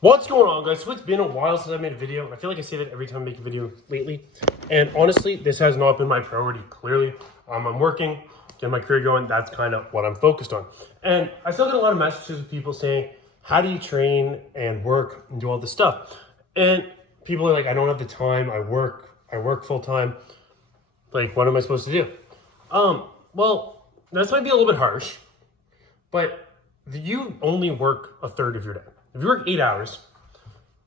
What's going on, guys? So it's been a while since I made a video, and I feel like I say that every time I make a video lately. And honestly, this has not been my priority, clearly. I'm working, getting my career going. That's kind of what I'm focused on. And I still get a lot of messages of people saying, how do you train and work and do all this stuff? And people are like, I don't have the time. I work full time. Like, what am I supposed to do? Well, this might be a little bit harsh, but you only work a third of your day. If you work 8 hours,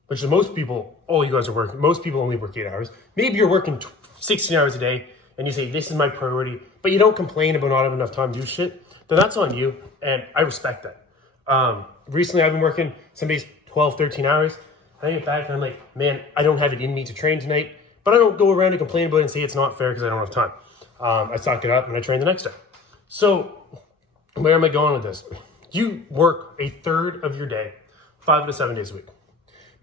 which is most people, all you guys are working, most people only work 8 hours. Maybe you're working 16 hours a day and you say, this is my priority, but you don't complain about not having enough time to do shit, then that's on you. And I respect that. Recently I've been working some days 12, 13 hours. And I get back and I'm like, man, I don't have it in me to train tonight, but I don't go around and complain about it and say it's not fair because I don't have time. I suck it up and I train the next day. So where am I going with this? You work a third of your day, 5 to 7 days a week.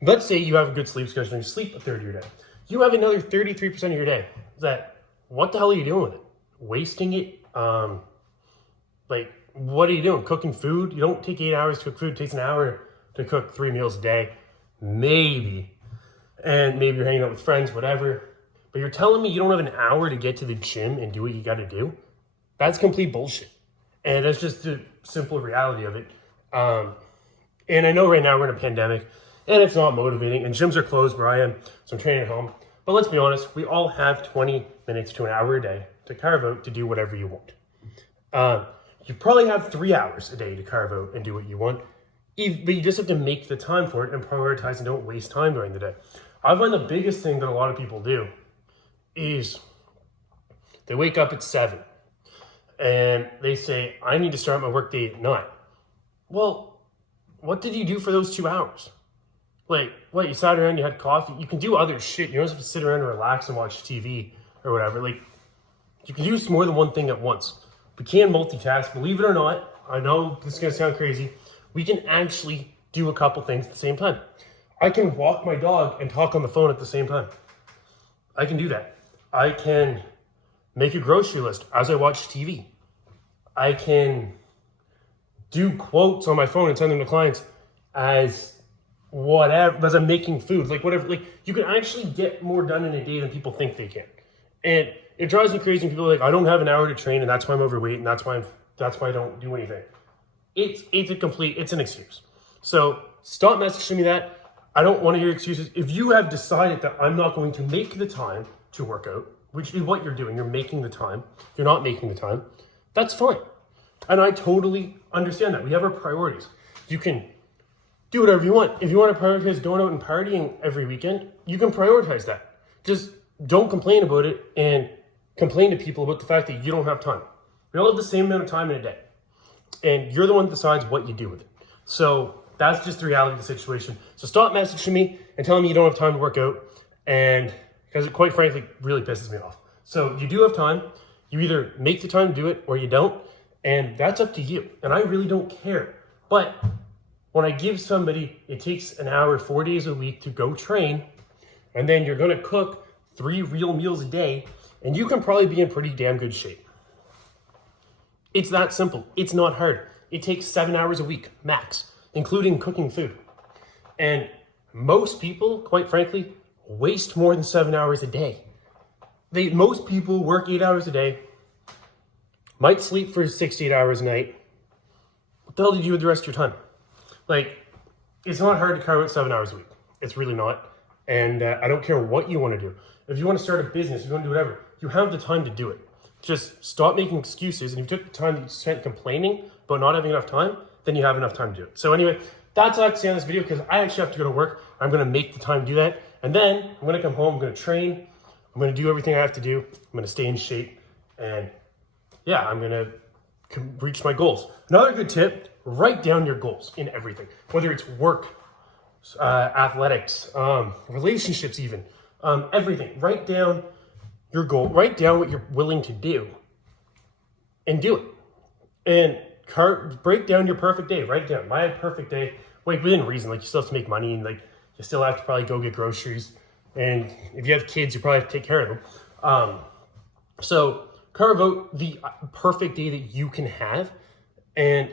Let's say you have a good sleep schedule and you sleep a third of your day. You have another 33% of your day. What the hell are you doing with it? Wasting it? What are you doing? Cooking food? You don't take 8 hours to cook food. It takes an hour to cook 3 meals a day. Maybe. And maybe you're hanging out with friends, whatever. But you're telling me you don't have an hour to get to the gym and do what you got to do? That's complete bullshit. And that's just the simple reality of it. And I know right now we're in a pandemic and it's not motivating and gyms are closed where I am, so I'm training at home. But let's be honest, we all have 20 minutes to an hour a day to carve out to do whatever you want. You probably have 3 hours a day to carve out and do what you want, but you just have to make the time for it and prioritize and don't waste time during the day. I find the biggest thing that a lot of people do is they wake up at 7 and they say, I need to start my work day at 9. Well, what did you do for those 2 hours? You sat around, you had coffee. You can do other shit. You don't have to sit around and relax and watch TV or whatever. You can do more than one thing at once. We can multitask, believe it or not. I know this is gonna sound crazy. We can actually do a couple things at the same time. I can walk my dog and talk on the phone at the same time. I can do that. I can make a grocery list as I watch TV. I can do quotes on my phone and send them to clients as I'm making food, whatever. You can actually get more done in a day than people think they can. And it drives me crazy when people are like, I don't have an hour to train and that's why I'm overweight and that's why I don't do anything. It's an excuse. So stop messaging me that. I don't want to hear excuses. If you have decided that I'm not going to make the time to work out, which is what you're doing, you're making the time, you're not making the time, that's fine. And I totally understand that. We have our priorities. You can do whatever you want. If you want to prioritize going out and partying every weekend, you can prioritize that. Just don't complain about it and complain to people about the fact that you don't have time. We all have the same amount of time in a day. And you're the one that decides what you do with it. So that's just the reality of the situation. So stop messaging me and telling me you don't have time to work out. And because it quite frankly really pisses me off. So you do have time. You either make the time to do it or you don't. And that's up to you. And I really don't care. But when I give somebody, it takes an hour, 4 days a week to go train, and then you're going to cook 3 real meals a day, and you can probably be in pretty damn good shape. It's that simple. It's not hard. It takes 7 hours a week, max, including cooking food. And most people, quite frankly, waste more than 7 hours a day. Most people work 8 hours a day, might sleep for 6 to 8 hours a night. What the hell did you do with the rest of your time? It's not hard to carve out 7 hours a week. It's really not. And I don't care what you want to do. If you want to start a business, if you want to do whatever, you have the time to do it. Just stop making excuses. And if you took the time that you spent complaining about not having enough time, then you have enough time to do it. So anyway, that's all I have to say on this video because I actually have to go to work. I'm going to make the time to do that. And then I'm going to come home. I'm going to train. I'm going to do everything I have to do. I'm going to stay in shape. And yeah, I'm going to reach my goals. Another good tip, write down your goals in everything, whether it's work, athletics, relationships even, everything. Write down your goal, write down what you're willing to do and do it. And break down your perfect day, write it down. My perfect day, within reason, you still have to make money and you still have to probably go get groceries. And if you have kids, you probably have to take care of them. So carve out the perfect day that you can have and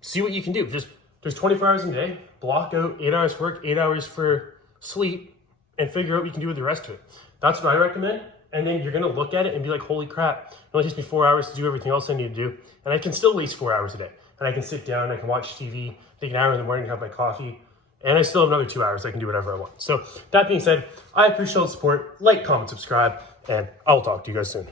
see what you can do. There's 24 hours in a day. block out 8 hours for work, 8 hours for sleep, and figure out what you can do with the rest of it. That's what I recommend. And then you're gonna look at it and be like, holy crap, it only takes me 4 hours to do everything else I need to do. And I can still waste 4 hours a day. And I can sit down, I can watch TV, take an hour in the morning, have my coffee, and I still have another 2 hours. I can do whatever I want. So that being said, I appreciate the support. Like, comment, subscribe, and I'll talk to you guys soon.